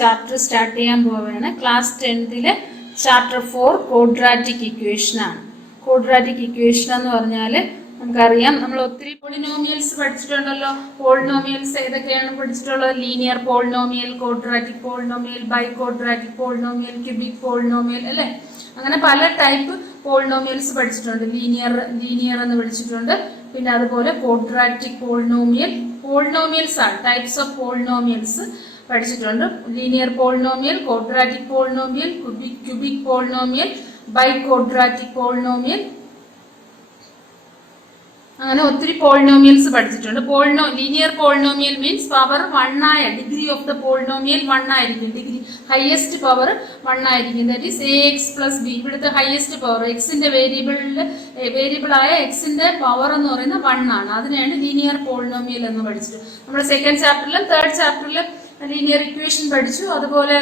Chapter start ചെയ്യാൻ പോവുകയാണ്. Class 10ലെ chapter 4 quadratic equation ആണ്. ക്വാഡ്രാറ്റിക് ഇക്വേഷൻ എന്ന് പറഞ്ഞാൽ നമുക്കറിയാം, നമ്മൾ ഒത്തിരി പോളിനോമിയൽസ് പഠിച്ചിട്ടുണ്ടല്ലോ. പോളിനോമിയൽസ് ഏതൊക്കെയാണ് പഠിച്ചിട്ടുള്ളത്? Linear polynomial, quadratic polynomial, bi quadratic polynomial, cubic polynomial അല്ലേ. അങ്ങനെ പല ടൈപ്പ് പോളിനോമിയൽസ് പഠിച്ചിട്ടുണ്ട്. ലീനിയർ എന്ന് പഠിച്ചിട്ടുണ്ട്. പിന്നെ അതുപോലെ ക്വാഡ്രാറ്റിക് പോളിനോമിയൽസ് ആണ്, ടൈപ്സ് ഓഫ് പോളിനോമിയൽസ് പഠിച്ചിട്ടുണ്ട്. Linear polynomial, quadratic polynomial, cubic polynomial, bi quadratic polynomial, അങ്ങനെ ഒത്തിരി പോളിനോമിയൽസ് പഠിച്ചിട്ടുണ്ട്. ലീനിയർ പോളിനോമിയൽ മീൻസ് പവർ 1 ആയ, ഡിഗ്രി ഓഫ് ദ പോളിനോമിയൽ 1 ആയിരിക്കും. ഡിഗ്രി ഹയസ്റ്റ് പവർ 1 ആയിരിക്കും. That is ax plus B. ഇവിടുത്തെ highest power എക്സിന്റെ വേരിയബിളായ എക്സിന്റെ പവർ എന്ന് പറയുന്നത് 1 ആണ്. അതിനെയാണ് ലീനിയർ പോളിനോമിയൽ എന്ന് പഠിച്ചത്. നമ്മൾ സെക്കൻഡ് ചാപ്റ്ററിലും തേർഡ് ചാപ്റ്ററിലും ലീനിയർ ഇക്വേഷൻ പഠിച്ചു. അതുപോലെ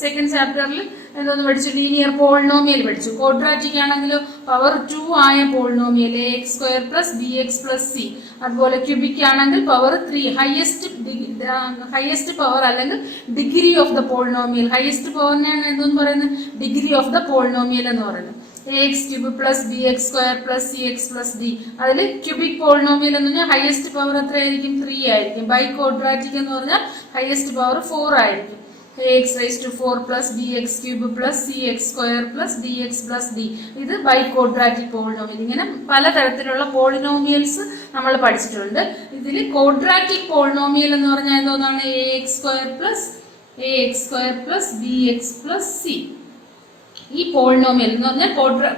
സെക്കൻഡ് ചാപ്റ്ററിൽ എന്തോന്ന് പഠിച്ചു? ലീനിയർ പോളിനോമിയൽ പഠിച്ചു. ക്വാഡ്രാറ്റിക് ആണെങ്കിലും പവർ 2 ആയ polynomial ax² plus bx plus c. അതുപോലെ ക്യൂബിക് ആണെങ്കിൽ പവർ 3, ഹയസ്റ്റ് പവർ അല്ലെങ്കിൽ degree of the polynomial. Highest പവറിനെയാണ് എന്തോന്ന് പറയുന്നത്? ഡിഗ്രി ഓഫ് ദ പോളിനോമിയൽ എന്ന് പറയുന്നത്. ax³ plus bx² plus cx plus d. അതിൽ ക്യൂബിക് പോളിനോമിയൽ എന്ന് പറഞ്ഞാൽ ഹയസ്റ്റ് പവർ എത്രയായിരിക്കും? 3 ആയിരിക്കും. ബൈ ക്വാഡ്രാറ്റിക് എന്ന് പറഞ്ഞാൽ ഹയസ്റ്റ് പവർ 4 ആയിരിക്കും. ax⁴ plus bx³ plus cx² plus dx plus d. ഇത് ബൈ ക്വാഡ്രാറ്റിക് പോളിനോമിയൽ. ഇങ്ങനെ പലതരത്തിലുള്ള പോളിനോമിയൽസ് നമ്മൾ പഠിച്ചിട്ടുണ്ട്. ഇതിൽ ക്വാഡ്രാറ്റിക് പോളിനോമിയൽ എന്ന് പറഞ്ഞാൽ എന്തോന്നാണ്? ax² plus bx plus c. ഈ പോളിനോമിയൽ എന്ന് പറഞ്ഞാൽ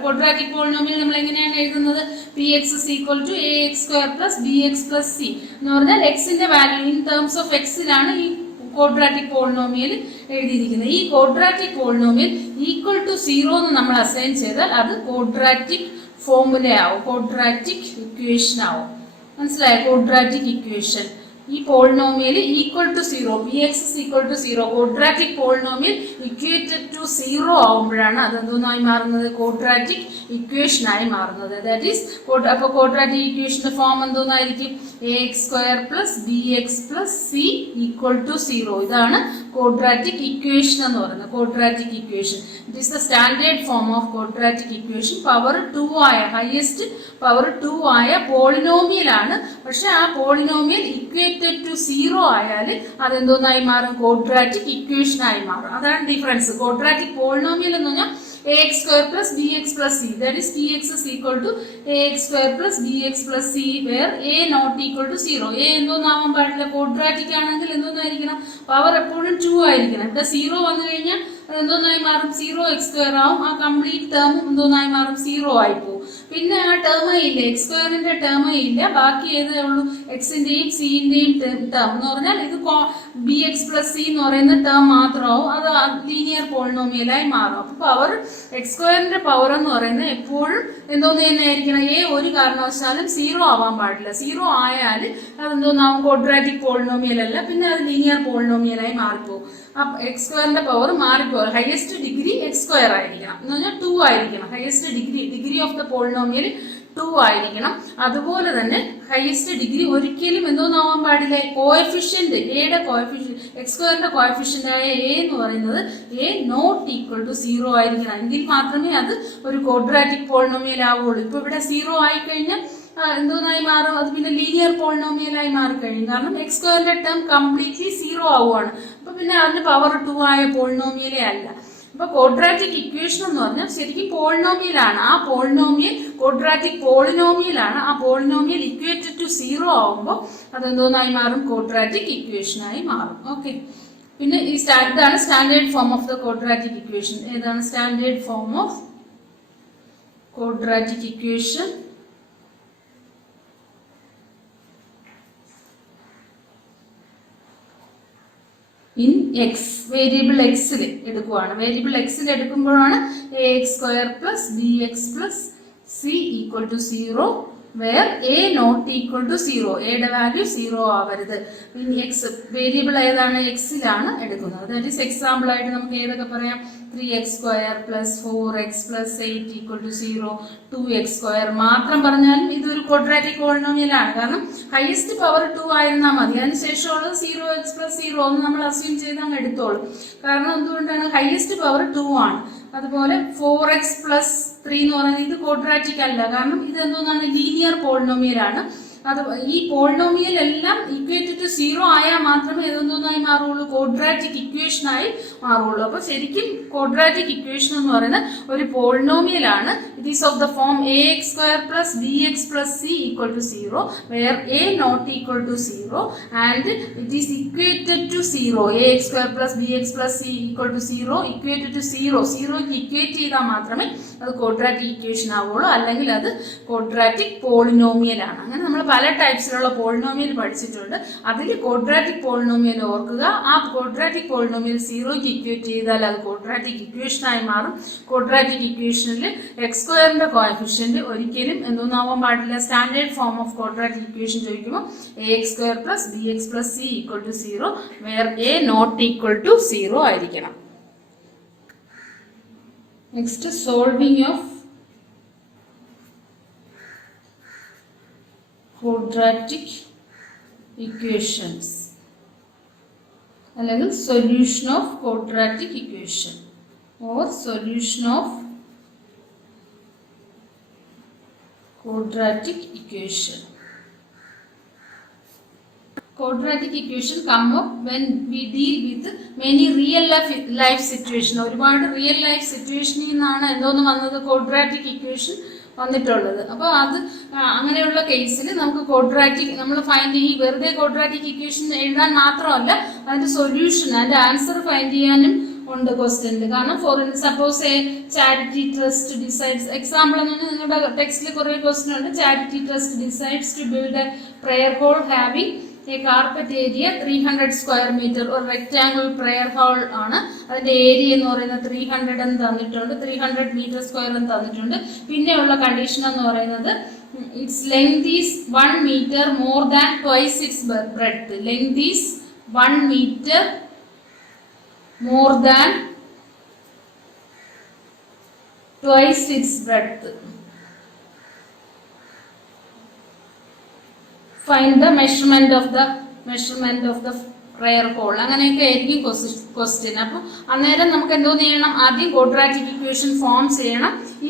ക്വാഡ്രാറ്റിക് പോളിനോമിയൽ നമ്മൾ എങ്ങനെയാണ് എഴുതുന്നത്? px is equal to ax² plus bx plus c എന്ന് പറഞ്ഞാൽ എക്സിന്റെ വാല്യൂ ഇൻ ടേംസ് ഓഫ് എക്സിലാണ് ഈ ക്വാഡ്രാറ്റിക് പോളിനോമിയൽ എഴുതിയിരിക്കുന്നത്. ഈ ക്വാഡ്രാറ്റിക് പോളിനോമിയൽ ഈക്വൽ ടു 0 എന്ന് നമ്മൾ അസൈൻ ചെയ്താൽ അത് ക്വാഡ്രാറ്റിക് ഫോർമുല ആവും, ക്വാഡ്രാറ്റിക് ഇക്വേഷൻ ആവും. മനസ്സിലായോ? Quadratic equation. ഈ polynomial equal to 0, px is equal to 0, quadratic polynomial equated to 0 ആവുമ്പോഴാണ് അതെന്തോന്നായി മാറുന്നത്? ക്വാഡ്രാറ്റിക് ഇക്വേഷൻ ആയി മാറുന്നത്. ദാറ്റ് ഈസ് അപ്പോൾ ക്വാഡ്രാറ്റിക് ഇക്വേഷന്റെ ഫോം എന്തോന്നായിരിക്കും? ax² plus bx plus c equal to 0. ഇതാണ് ക്വാഡ്രാറ്റിക് ഇക്വേഷൻ എന്ന് പറയുന്നത്. Quadratic equation it is the standard form of quadratic equation. Power 2 ആയ, ഹയസ്റ്റ് പവർ 2 ആയ പോളിനോമിയൽ ആണ്. പക്ഷെ ആ പോളിനോമിയൽ ഇക്വേറ്റഡ് ടു 0 ആയാൽ അതെന്തോന്നായി മാറും? ക്വാഡ്രാറ്റിക് ഇക്വേഷൻ ആയി മാറും. അതാണ് ഡിഫറൻസ്. ക്വാഡ്രാറ്റിക് പോളിനോമിയൽ എന്ന് പറഞ്ഞാൽ ax² plus bx plus c, that is px is equal to ax² plus bx plus c where a not equal to 0. a എന്തോന്നാവാൻ പാടില്ല? ക്വാഡ്രാറ്റിക് ആണെങ്കിൽ എന്തോന്നായിരിക്കണം? Power എപ്പോഴും 2 ആയിരിക്കണം. ഇവിടെ 0 വന്നു കഴിഞ്ഞാൽ എന്തോന്നായി മാറും? 0x² ആവും. ആ കംപ്ലീറ്റ് ടേം എന്തോന്നായി മാറും? 0 ആയി പോകും. പിന്നെ ആ ടേമേ ഇല്ല, x² ടേമേ ഇല്ല. ബാക്കി ഏതേ ഉള്ളൂ? എക്സിന്റെയും സിന്റെയും ടേം എന്ന് പറഞ്ഞാൽ ഇത് bx പ്ലസ് c എന്ന് പറയുന്ന ടേം മാത്രമാവും. അത് ലീനിയർ പോളിനോമിയലായി മാറും. അപ്പൊ പവർ x² പവർ എന്ന് പറയുന്നത് എപ്പോഴും എന്തോന്ന് തന്നെ ആയിരിക്കണം? a ഒരു കാരണവശാലും 0 ആവാൻ പാടില്ല. 0 ആയാൽ അതെന്തോന്നാവും? ക്വാഡ്രാറ്റിക് പോളിനോമിയൽ അല്ല, പിന്നെ അത് ലീനിയർ പോളിനോമിയലായി മാറിപ്പോകും. അപ്പൊ x² പവർ മാറിപ്പോകും. ഹയസ്റ്റ് ഡിഗ്രി x² ആയിരിക്കണം എന്ന് പറഞ്ഞാൽ 2 ആയിരിക്കണം. Highest degree of the polynomial 2 ആയിരിക്കണം. അതുപോലെ തന്നെ ഹയസ്റ്റ് ഡിഗ്രി ഒരിക്കലും എന്തോന്നാവാൻ പാടില്ല? കോഎഫിഷ്യന്റ്, എയുടെ കോഎഫിഷ്യന്റ്, x² കോഎഫിഷ്യന്റ് ആയ a എന്ന് പറയുന്നത് a നോട്ട് ഈക്വൽ ടു 0 ആയിരിക്കണം. എങ്കിൽ മാത്രമേ അത് ഒരു ക്വാഡ്രാറ്റിക് പോളിനോമിയൽ ആവുള്ളൂ. ഇപ്പൊ ഇവിടെ 0 ആയിക്കഴിഞ്ഞാൽ എന്തോന്നായി മാറും? അത് പിന്നെ ലീനിയർ പോളിനോമിയലായി മാറിക്കഴിയും. കാരണം x² ടേം കംപ്ലീറ്റ്ലി 0 ആവുകയാണ്. അപ്പൊ പിന്നെ അതിന് പവർ 2 ആയ പോളിനോമിയലേ അല്ല. അപ്പൊ ക്വാഡ്രാറ്റിക് ഇക്വേഷൻ എന്ന് പറഞ്ഞാൽ ശരിക്കും പോളിനോമിയലാണ്. ആ പോളിനോമിയൽ ക്വാഡ്രാറ്റിക് പോളിനോമിയലാണ്. ആ പോളിനോമിയൽ ഇക്വേറ്റഡ് ടു 0 ആവുമ്പോൾ അതെന്തോന്നായി മാറും? ക്വാഡ്രാറ്റിക് ഇക്വേഷനായി മാറും. ഓക്കെ. പിന്നെ ഈ ഇതാണ് standard form of the quadratic equation. ഏതാണ് standard form of quadratic equation? In x, variable എക്സിൽ എടുക്കുവാണ്. വേരിയബിൾ എക്സിൽ എടുക്കുമ്പോഴാണ് ax² plus bx plus c equal to 0 where a not equal to 0. എയുടെ വാല്യൂ 0 ആവരുത്. പിന്നെ എക്സ് വേരിയബിൾ ഏതാണ്? എക്സിലാണ് എടുക്കുന്നത്. ദാറ്റ് ഈസ് എക്സാമ്പിൾ ആയിട്ട് നമുക്ക് ഏതൊക്കെ പറയാം? 3x² plus 4x plus 8 equal to 0, 2x² മാത്രം പറഞ്ഞാലും ഇതൊരു ക്വാഡ്രാറ്റിക് പോളിനോമിയൽ ആണ്. കാരണം ഹയസ്റ്റ് പവർ 2 ആയിരുന്നാൽ മതി. അതിനുശേഷമുള്ളത് 0x plus 0 എന്ന് നമ്മൾ അസ്യൂം ചെയ്ത് അങ്ങ് എടുത്തോളും. കാരണം എന്തുകൊണ്ടാണ്? ഹയസ്റ്റ് പവർ 2 ആണ്. അതുപോലെ 4x plus 3 എന്ന് പറയുന്നത് ഇത് ക്വാഡ്രാറ്റിക് അല്ല. കാരണം ഇത് എന്തോന്നാണ്? ലീനിയർ പോളിനോമിയൽ ആണ്. അത് ഈ പോളിനോമിയൽ എല്ലാം ഈക്വേറ്റഡ് ടു 0 ആയാൽ മാത്രമേ ഇതെന്തോന്നായി മാറുള്ളൂ? ക്വാഡ്രാറ്റിക് ഇക്വേഷനായി മാറുള്ളൂ. അപ്പോൾ ശരിക്കും ക്വാഡ്രാറ്റിക് ഇക്വേഷൻ എന്ന് പറയുന്നത് ഒരു പോളിനോമിയൽ ആണ്. It is of the form ax² plus bx plus c equal to 0 where a not equal to 0 and it is equated to 0. ax² plus bx plus c equal to 0 equated to 0. 0ക്ക് equate ചെയ്താൽ മാത്രമേ അത് quadratic equation ആവുള്ളൂ. അല്ലെങ്കിൽ അത് quadratic polynomial ആണ്. അങ്ങനെ നമ്മൾ പല ടൈപ്സിലുള്ള പോളിനോമിയൽ പഠിച്ചിട്ടുണ്ട്. അതിൽ ക്വാഡ്രാറ്റിക് പോളിനോമിയൽ ഓർക്കുക. ആ ക്വാഡ്രാറ്റിക് പോളിനോമിയൽ 0ക്ക് ഇക്വേറ്റ് ചെയ്താൽ അത് ക്വാഡ്രാറ്റിക് ഇക്വേഷനായി മാറും. ക്വാഡ്രാറ്റിക് ഇക്വേഷനിൽ x²ന്റെ കോഎഫിഷ്യന്റ് ഒരിക്കലും എന്തോന്നാവാൻ പാടില്ല? Standard form of quadratic equation ചോദിക്കുമ്പോൾ ax² plus bx plus c equal to 0 where a not equal to 0 ആയിരിക്കണം. Next solving of quadratic equations അല്ലെങ്കിൽ solution of quadratic equation or solution of quadratic equation. Quadratic equation come up when we deal with many real life situation. ഒരുപാട് real life സിറ്റുവേഷനിൽ നിന്നാണ് എന്തോന്ന് വന്നത്? Quadratic equation വന്നിട്ടുള്ളത്. അപ്പോൾ അത് അങ്ങനെയുള്ള കേസിൽ നമുക്ക് ക്വാഡ്രാറ്റിക് നമ്മൾ ഫൈൻഡ് ഈ വെറുതെ ക്വാഡ്രാറ്റിക് ഇക്വേഷൻ എഴുതാൻ മാത്രമല്ല അതിന്റെ സൊല്യൂഷൻ അതിന്റെ ആൻസർ ഫൈൻഡ് ചെയ്യാനും ഉണ്ട് ക്വസ്റ്റ്യനിൽ. കാരണം for suppose a charity trust decides, example എന്ന് പറഞ്ഞാൽ നിങ്ങളുടെ ടെക്സ്റ്റിൽ കുറേ ക്വസ്റ്റ്യൻ ഉണ്ട്. Charity trust decides to build a prayer hall having a carpet area 300 square meter or rectangle prayer hall ആണ്. അതിന്റെ ഏരിയ എന്ന് പറയുന്നത് 300 എന്ന് തന്നിട്ടുണ്ട്, 300 meter square എന്ന് തന്നിട്ടുണ്ട്. പിന്നെയുള്ള കണ്ടീഷൻ എന്ന് പറയുന്നത് its length is 1 meter more than twice its breadth. Length is 1 meter more than twice its breadth. Find the measurement of the prayer hole. അങ്ങനെയൊക്കെ ആയിരിക്കും ക്വസ്റ്റ്യൻ. അപ്പോൾ അന്നേരം നമുക്ക് എന്തോന്ന് ചെയ്യണം? ആദ്യം ക്വാഡ്രാറ്റിക് ഇക്വേഷൻ ഫോം ചെയ്യണം. ഈ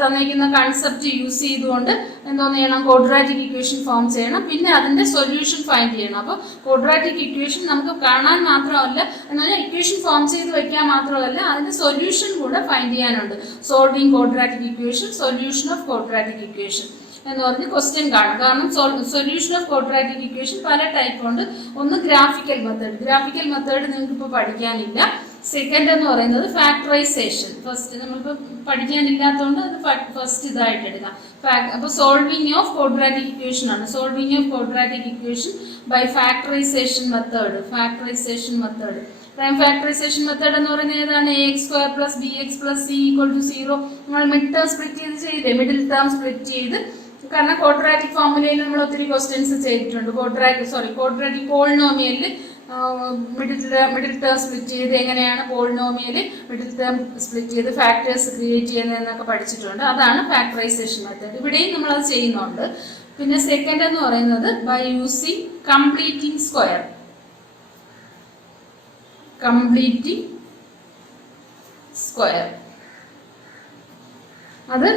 തന്നിരിക്കുന്ന കൺസെപ്റ്റ് യൂസ് ചെയ്തുകൊണ്ട് എന്തോന്ന് ചെയ്യണം? ക്വാഡ്രാറ്റിക് ഇക്വേഷൻ ഫോം ചെയ്യണം. പിന്നെ അതിന്റെ സൊല്യൂഷൻ ഫൈൻഡ് ചെയ്യണം. അപ്പോൾ ക്വാഡ്രാറ്റിക് ഇക്വേഷൻ നമുക്ക് കാണാൻ മാത്രമല്ല, എന്നാൽ ഇക്വേഷൻ ഫോം ചെയ്ത് വെക്കാൻ മാത്രമല്ല അതിന്റെ സൊല്യൂഷൻ കൂടെ ഫൈൻഡ് ചെയ്യാനുണ്ട്. Solving quadratic equation, solution of quadratic equation എന്ന് പറഞ്ഞ് ക്വസ്റ്റ്യൻ കാണും. കാരണം സൊല്യൂഷൻ ഓഫ് ക്വാഡ്രാറ്റിക് ഇക്വേഷൻ പല ടൈപ്പ് ഉണ്ട്. ഒന്ന് ഗ്രാഫിക്കൽ മെത്തേഡ് നിങ്ങൾക്ക് ഇപ്പോൾ പഠിക്കാനില്ല. സെക്കൻഡ് എന്ന് പറയുന്നത് ഫാക്ടറൈസേഷൻ. ഫസ്റ്റ് നമ്മളിപ്പോൾ പഠിക്കാനില്ലാത്തതുകൊണ്ട് അത് ഫസ്റ്റ് ഇതായിട്ട് എടുക്കാം. അപ്പോൾ സോൾവിങ് ഓഫ് ക്വാഡ്രാറ്റിക് ഇക്വേഷൻ ആണ്. Solving of quadratic equation by factorisation method. Factorisation method എന്ന് പറയുന്നത് ഏതാണ്? ax² plus bx plus c equal to 0. നമ്മൾ മിഡ് ടേം സ്പ്ലിറ്റ് ചെയ്ത് ചെയ്യില്ലേ? മിഡിൽ ടേം സ്പ്ലിറ്റ് ചെയ്ത്. കാരണം ക്വാഡ്രാറ്റിക് ഫോർമുലയിൽ നമ്മൾ ഒത്തിരി ക്വസ്റ്റ്യൻസ് ചെയ്തിട്ടുണ്ട്. ക്വാഡ്രാറ്റിക് പോളിനോമിയലിൽ മിഡിൽ ടേം സ്പ്ലിറ്റ് ചെയ്ത് എങ്ങനെയാണ് പോളിനോമിയൽ മിഡിൽ ടേം സ്പ്ലിറ്റ് ചെയ്ത് ഫാക്ടേഴ്സ് ക്രിയേറ്റ് ചെയ്യുന്നതെന്നൊക്കെ പഠിച്ചിട്ടുണ്ട്. അതാണ് ഫാക്ടറൈസേഷൻ മെത്തേഡ്. ഇവിടെയും നമ്മളത് ചെയ്യുന്നുണ്ട്. പിന്നെ സെക്കൻഡ് എന്ന് പറയുന്നത് ബൈ യൂസിങ് കംപ്ലീറ്റിംഗ് സ്ക്വയർ. അത്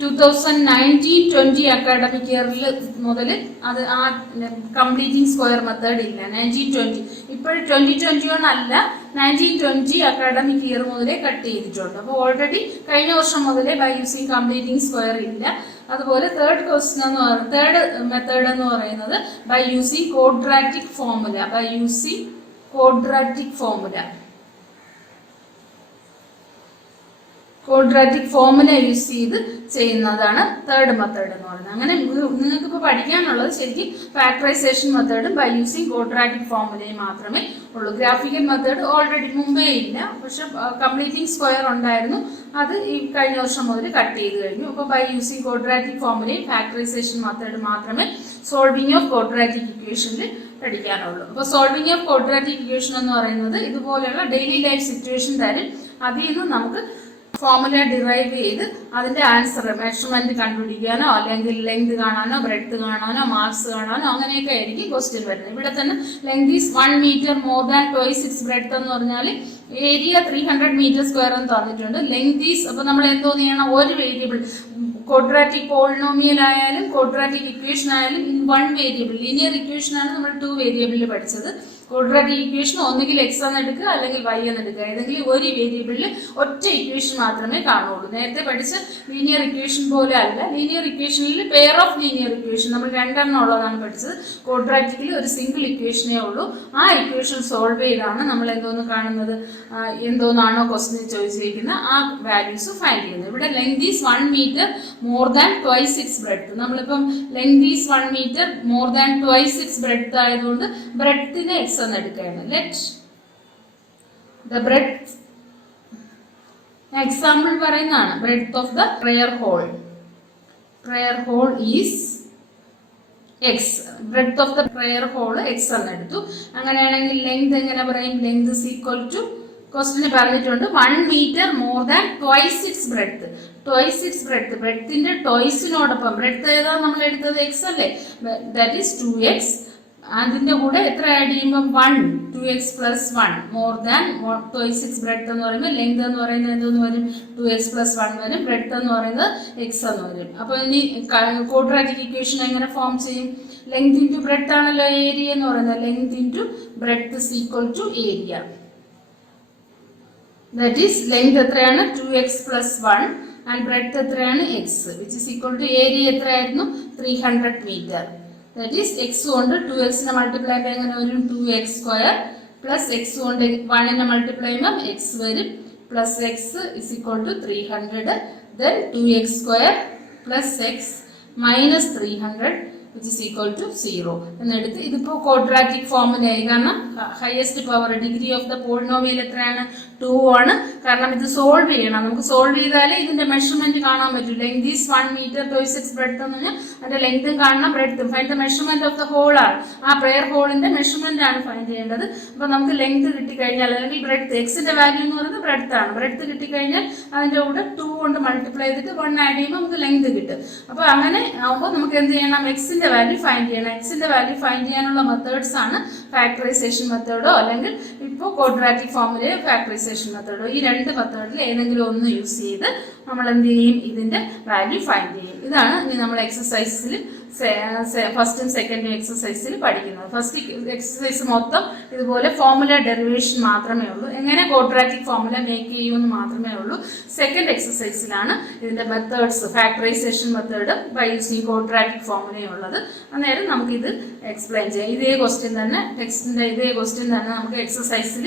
2019-20 അക്കാഡമിക് ഇയറിൽ മുതൽ അത് ആ കംപ്ലീറ്റിംഗ് സ്ക്വയർ മെത്തേഡ് ഇല്ല. 1920 ഇപ്പോഴും 2021 അല്ല, 1920 അക്കാഡമിക് ഇയർ മുതലേ കട്ട് ചെയ്തിട്ടുണ്ട്. അപ്പോൾ ഓൾറെഡി കഴിഞ്ഞ വർഷം മുതലേ ബൈ യൂസിങ് കംപ്ലീറ്റിംഗ് സ്ക്വയർ ഇല്ല. അതുപോലെ തേർഡ് മെത്തേഡ് എന്ന് പറയുന്നത് by using quadratic formula. Quadratic formula use ചെയ്ത് ചെയ്യുന്നതാണ് തേർഡ് മെത്തേഡ് എന്ന് പറയുന്നത്. അങ്ങനെ നിങ്ങൾക്ക് ഇപ്പോൾ പഠിക്കാനുള്ളത് ശരിക്കും ഫാക്ടറൈസേഷൻ മെത്തേഡും ബൈ യൂസിങ് ക്വാഡ്രാറ്റിക് ഫോർമുലയും മാത്രമേ ഉള്ളൂ. ഗ്രാഫിക്കൽ മെത്തേഡ് ഓൾറെഡി മുമ്പേ ഇല്ല, പക്ഷെ കംപ്ലീറ്റിംഗ് സ്ക്വയർ ഉണ്ടായിരുന്നു, അത് ഈ കഴിഞ്ഞ വർഷം മുതൽ കട്ട് ചെയ്ത് കഴിഞ്ഞു. അപ്പോൾ ബൈ യൂസിങ് ക്വാഡ്രാറ്റിക് ഫോർമുലയും ഫാക്ടറൈസേഷൻ മെത്തേഡ് മാത്രമേ സോൾവിങ് ഓഫ് ക്വാഡ്രാറ്റിക് ഇക്വേഷനിൽ പഠിക്കാനുള്ളൂ. അപ്പോൾ സോൾവിങ് ഓഫ് ക്വാഡ്രാറ്റിക് ഇക്വേഷൻ എന്ന് പറയുന്നത് ഇതുപോലെയുള്ള ഡെയിലി ലൈഫ് സിറ്റുവേഷൻ തരും. അതിൽ നിന്ന് നമുക്ക് ഫോർമുല ഡിറൈവ് ചെയ്ത് അതിന്റെ ആൻസർ മെഷർമെന്റ് കണ്ടുപിടിക്കാനോ അല്ലെങ്കിൽ ലെങ്ത് കാണാനോ ബ്രെഡ്ത്ത് കാണാനോ മാർക്സ് കാണാനോ അങ്ങനെയൊക്കെ ആയിരിക്കും ക്വസ്റ്റ്യൻ വരുന്നത്. ഇവിടെ തന്നെ length is 1 metre more than twice its breadth എന്ന് പറഞ്ഞാൽ ഏരിയ 300 മീറ്റർ സ്ക്വയർ എന്ന് തന്നിട്ടുണ്ട്. ലെങ്ത് ഈസ്, അപ്പൊ നമ്മൾ എന്തോ ചെയ്യണം, ഒരു വേരിയബിൾ ക്വാഡ്രാറ്റിക് പോളിനോമിയൽ ആയാലും ക്വാഡ്രാറ്റിക് ഇക്വേഷൻ ആയാലും ഇൻ 1 വേരിയബിൾ. ലീനിയർ ഇക്വേഷൻ ആണ് നമ്മൾ 2 വേരിയബിളിൽ പഠിച്ചത്. ക്വാഡ്രാറ്റിക് ഇക്വേഷൻ ഒന്നുകിൽ എക്സ് എന്ന് എടുക്കുക അല്ലെങ്കിൽ വൈ എന്ന് എടുക്കുക. ഏതെങ്കിലും ഒരു വേരിയബിളിൽ ഒറ്റ ഇക്വേഷൻ മാത്രമേ കാണുള്ളൂ. നേരത്തെ പഠിച്ച ലീനിയർ ഇക്വേഷൻ പോലെ അല്ല. ലീനിയർ ഇക്വേഷനിൽ പെയർ ഓഫ് ലീനിയർ ഇക്വേഷൻ നമ്മൾ 2 ഉള്ളതാണ് പഠിച്ചത്. ക്വാഡ്രാറ്റിക്കിൽ ഒരു സിംഗിൾ ഇക്വേഷനേ ഉള്ളൂ. ആ ഇക്വേഷൻ സോൾവ് ചെയ്താണ് നമ്മൾ എന്തോന്ന് കാണുന്നത്, എന്തോന്നാണോ ക്വസ്റ്റ്യൻ ചോദിച്ചിരിക്കുന്നത് ആ വാല്യൂസ് ഫൈൻഡ് ചെയ്യുന്നത്. ഇവിടെ length is 1 metre more than twice its breadth. നമ്മളിപ്പം length is 1 metre more than twice its breadth ആയതുകൊണ്ട് ബ്രെഡ്ത്തിനെ എക്സ് എന്ന് എടുക്കുകയാണ്. ലെറ്റ് ദ ബ്രെഡ്ത്ത്, എക്സാമ്പിൾ പറയുന്നതാണ്, breadth of the prayer hall is x. Breadth of the prayer hall x എന്ന് എടുത്തു. അങ്ങനെയാണെങ്കിൽ length എങ്ങനെ പറയും, ലെങ്ത് ഈസ് ഈക്വൽ ടു ക്വസ്റ്റിന് പറഞ്ഞിട്ടുണ്ട് 1 metre more than twice its breadth. Twice its breadth, ബ്രെഡ്ത്തിന്റെ ട്വൈസിനോടൊപ്പം, breadth ഏതാ നമ്മൾ എടുത്തത്, എക്സ് അല്ലേ, ദാറ്റ് ഈസ് 2x. അതിന്റെ കൂടെ എത്ര ആഡ് ചെയ്യുമ്പോൾ 1, 2x plus 1 more than twice its breadth എന്ന് പറയുമ്പോൾ ലെങ്ത് എന്ന് പറയുന്നത് എന്തോന്ന് വരും, 2x പ്ലസ് 1 വരും. ബ്രെഡ്ത്ത് എന്ന് പറയുന്നത് എക്സ് എന്ന് വരും. അപ്പോൾ ഇനി ക്വാഡ്രാറ്റിക് ഇക്വേഷൻ എങ്ങനെ ഫോം ചെയ്യും, ലെങ്ത് ഇൻറ്റു ബ്രെഡ്ത്ത് ആണല്ലോ ഏരിയ എന്ന് പറയുന്നത്. Length into breadth is equal to area. That is length എത്രയാണ് 2x പ്ലസ് 1 ആൻഡ് ബ്രെഡ്ത്ത് എത്രയാണ് x, which is equal to area എത്രയായിരുന്നു 300 മീറ്റർ. ദാറ്റ് ഈസ് x കൊണ്ട് 2x multiply ചെയ്യുമ്പോൾ എങ്ങനെ വരും, 2x സ്ക്വയർ പ്ലസ് x കൊണ്ട് 1 മൾട്ടിപ്ലൈ ചെയ്യുമ്പോൾ x വരും plus x is equal to 300. Then 2x square plus x minus 300 which is equal to 0 എന്നെടുത്ത് ഇതിപ്പോൾ ക്വാഡ്രാറ്റിക് ഫോമിലായി. കാരണം highest power degree of the polynomial എത്രയാണ്, 2 ആണ്. കാരണം ഇത് സോൾവ് ചെയ്യണം. നമുക്ക് സോൾവ് ചെയ്താലേ ഇതിന്റെ മെഷർമെന്റ് കാണാൻ പറ്റും. Length is 1 metre twice its breadth എന്ന് പറഞ്ഞാൽ അതിന്റെ ലെങ്തും കാണണം ബ്രെഡ്ത്തും. Find the measurement of the hole ആണ്, ആ പ്രയർ ഹോളിന്റെ മെഷർമെന്റ് ആണ് ഫൈൻഡ് ചെയ്യേണ്ടത്. അപ്പൊ നമുക്ക് ലെങ്ത് കിട്ടിക്കഴിഞ്ഞാൽ അല്ലെങ്കിൽ ബ്രെഡ്ത്ത്, എക്സിന്റെ വാല്യൂ എന്ന് പറയുന്നത് ബ്രെഡ്ത്ത് ആണ്. ബ്രെഡ്ത്ത് കിട്ടിക്കഴിഞ്ഞാൽ അതിന്റെ കൂടെ 2 കൊണ്ട് മൾട്ടിപ്ലൈ ചെയ്തിട്ട് 1 ആഡ് ചെയ്യുമ്പോൾ നമുക്ക് ലെങ്ത് കിട്ടും. അപ്പൊ അങ്ങനെ ആവുമ്പോൾ നമുക്ക് എന്ത് ചെയ്യണം, എക്സിന്റെ വാല്യൂ ഫൈൻഡ് ചെയ്യണം. എക്സിന്റെ വാല്യൂ ഫൈൻഡ് ചെയ്യാനുള്ള മെത്തേഡ്സ് ആണ് ഫാക്ടറൈസേഷൻ മെത്തേഡോ അല്ലെങ്കിൽ ഇപ്പോൾ ക്വാഡ്രാറ്റിക് ഫോർമുലയോ ഫാക്ടറൈസേഷൻ മെത്തേഡോ. ഈ 2 മെത്തേഡിൽ ഏതെങ്കിലും ഒന്ന് യൂസ് ചെയ്ത് നമ്മൾ എന്ത് ചെയ്യും, ഇതിന്റെ വാല്യൂ ഫൈൻഡ് ചെയ്യും. ഇതാണ് ഇനി നമ്മൾ എക്സസൈസിൽ ഫസ്റ്റും സെക്കൻഡും എക്സസൈസിൽ പഠിക്കുന്നത്. ഫസ്റ്റ് എക്സസൈസ് മൊത്തം ഇതുപോലെ ഫോർമുല ഡെറിവേഷൻ മാത്രമേ ഉള്ളൂ, എങ്ങനെ ക്വാഡ്രാറ്റിക് ഫോർമുല മേക്ക് ചെയ്യുമെന്ന് മാത്രമേ ഉള്ളൂ. സെക്കൻഡ് എക്സസൈസിലാണ് ഇതിന്റെ methods, factorization method by using quadratic ഫോർമുലയും ഉള്ളത്. അന്നേരം നമുക്കിത് എക്സ്പ്ലെയിൻ ചെയ്യാം. ഇതേ ക്വസ്റ്റ്യൻ തന്നെ, ടെക്സ്റ്റിന്റെ ഇതേ ക്വസ്റ്റ്യൻ തന്നെ നമുക്ക് എക്സസൈസിൽ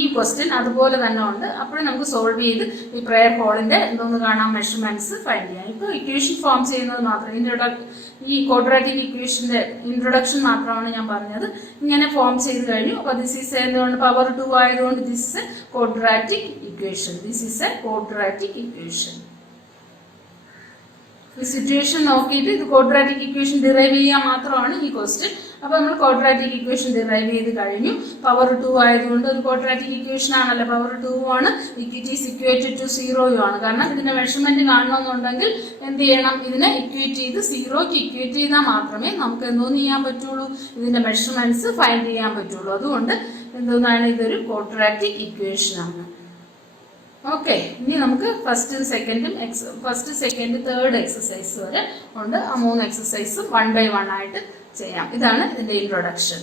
ഈ ക്വസ്റ്റ്യൻ അതുപോലെ തന്നെ ഉണ്ട്. അപ്പോഴും നമുക്ക് സോൾവ് ചെയ്ത് ഈ പ്രയർ ഹോളിന്റെ എന്തോന്ന് കാണാം, മെഷർമെന്റ്സ് ഫൈൻഡ് ചെയ്യാം. ഇപ്പോൾ ഇക്വേഷൻ ഫോം ചെയ്യുന്നത് മാത്രം, ഈ ക്വാഡ്രാറ്റിക് ഇക്വേഷന്റെ ഇൻട്രൊഡക്ഷൻ മാത്രമാണ് ഞാൻ പറഞ്ഞത്. ഇങ്ങനെ ഫോം ചെയ്ത് കഴിഞ്ഞു. അപ്പോൾ ദിസ് ഈസ് എന്തുകൊണ്ട് പവർ 2 ആയതുകൊണ്ട് this is A quadratic equation. This is A quadratic equation. ഈ സിറ്റുവേഷൻ നോക്കിയിട്ട് ഇത് ക്വാഡ്രാറ്റിക് ഇക്വേഷൻ ഡിറൈവ് ചെയ്യാൻ മാത്രമാണ് ഈ ക്വസ്റ്റ്യൻ. അപ്പോൾ നമ്മൾ ക്വാഡ്രാറ്റിക് ഇക്വേഷൻ ഡിറൈവ് ചെയ്ത് കഴിഞ്ഞു. പവർ 2 ആയതുകൊണ്ട് ഒരു ക്വാഡ്രാറ്റിക് ഇക്വേഷൻ ആണല്ലോ, പവർ 2 ആണ്. ഇറ്റ് ഈസ് ഇക്വേറ്റഡ് ടു 0 ആണ്. കാരണം ഇതിന്റെ മെഷർമെന്റ് കാണണമെന്നുണ്ടെങ്കിൽ എന്ത് ചെയ്യണം, ഇതിനെ ഇക്വേറ്റ് ചെയ്ത് 0ക്ക് ഇക്വേറ്റ് ചെയ്താൽ മാത്രമേ നമുക്ക് എന്തോന്ന് ചെയ്യാൻ പറ്റുള്ളൂ, ഇതിന്റെ മെഷർമെന്റ്സ് ഫൈൻഡ് ചെയ്യാൻ പറ്റുള്ളൂ. അതുകൊണ്ട് എന്തോന്നാണ്, ഇതൊരു ക്വാഡ്രാറ്റിക് ഇക്വേഷൻ ആണ്. ഓക്കെ, ഇനി നമുക്ക് ഫസ്റ്റ്, സെക്കൻഡ്, തേർഡ് എക്സസൈസ് വരെ ഉണ്ട്. ആ 3 എക്സസൈസും 1 by 1 ആയിട്ട് ചെയ്യാം. ഇതാണ് ഇതിന്റെ ഇൻട്രൊഡക്ഷൻ.